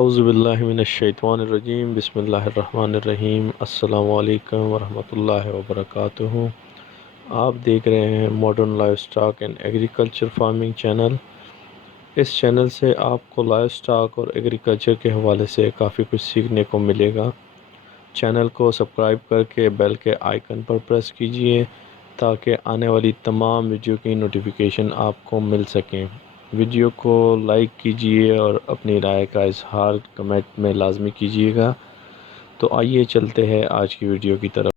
औज़ुबिल्लाहिमिनश्शैतानिर्रजीम बिस्मिल्लाहिर्रहमानिर्रहीम अस्सलामु अलैकुम वरहमतुल्लाहि वबरकातुहू। आप देख रहे हैं modern live stock and agriculture farming channel. इस चैनल से आपको लाइव स्टॉक और एग्रीकल्चर के हवाले से काफ़ी कुछ सीखने को मिलेगा। चैनल को सब्सक्राइब करके बेल के आइकन पर प्रेस कीजिए ताकि आने वाली तमाम वीडियो की नोटिफिकेशन आपको मिल सकें। वीडियो को लाइक कीजिए और अपनी राय का इजहार कमेंट में लाजमी कीजिएगा। तो आइए चलते हैं आज की वीडियो की तरफ।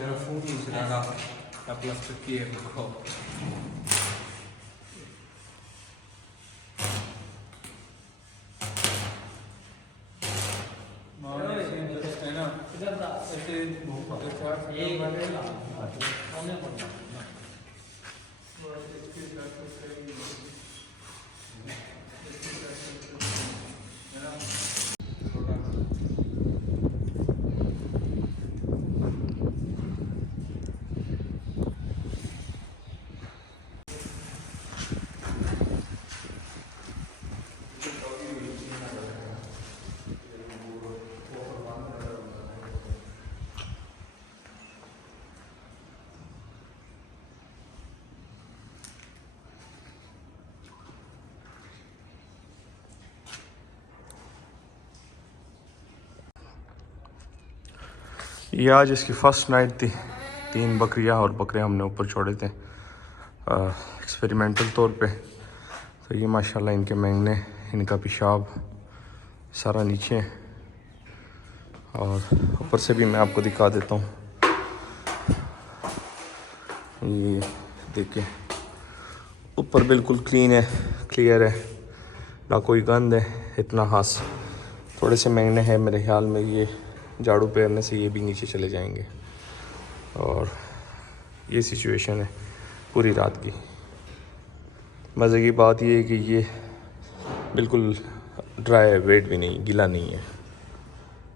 Era fundo, será da plastiqueira no copo. ये आज इसकी फ़र्स्ट नाइट थी। 3 बकरियां और बकरे हमने ऊपर छोड़े थे एक्सपेरिमेंटल तौर पे। तो ये माशाल्लाह इनके मैंगने, इनका पेशाब सारा नीचे है। और ऊपर से भी मैं आपको दिखा देता हूँ। ये देखिए ऊपर बिल्कुल क्लीन है, क्लियर है, ना कोई गंद है। इतना खास थोड़े से मैंगने हैं मेरे ख्याल में, ये झाड़ू फेरने से ये भी नीचे चले जाएंगे। और ये सिचुएशन है पूरी रात की। मज़े की बात ये है कि ये बिल्कुल ड्राई है, वेट भी नहीं, गीला नहीं है।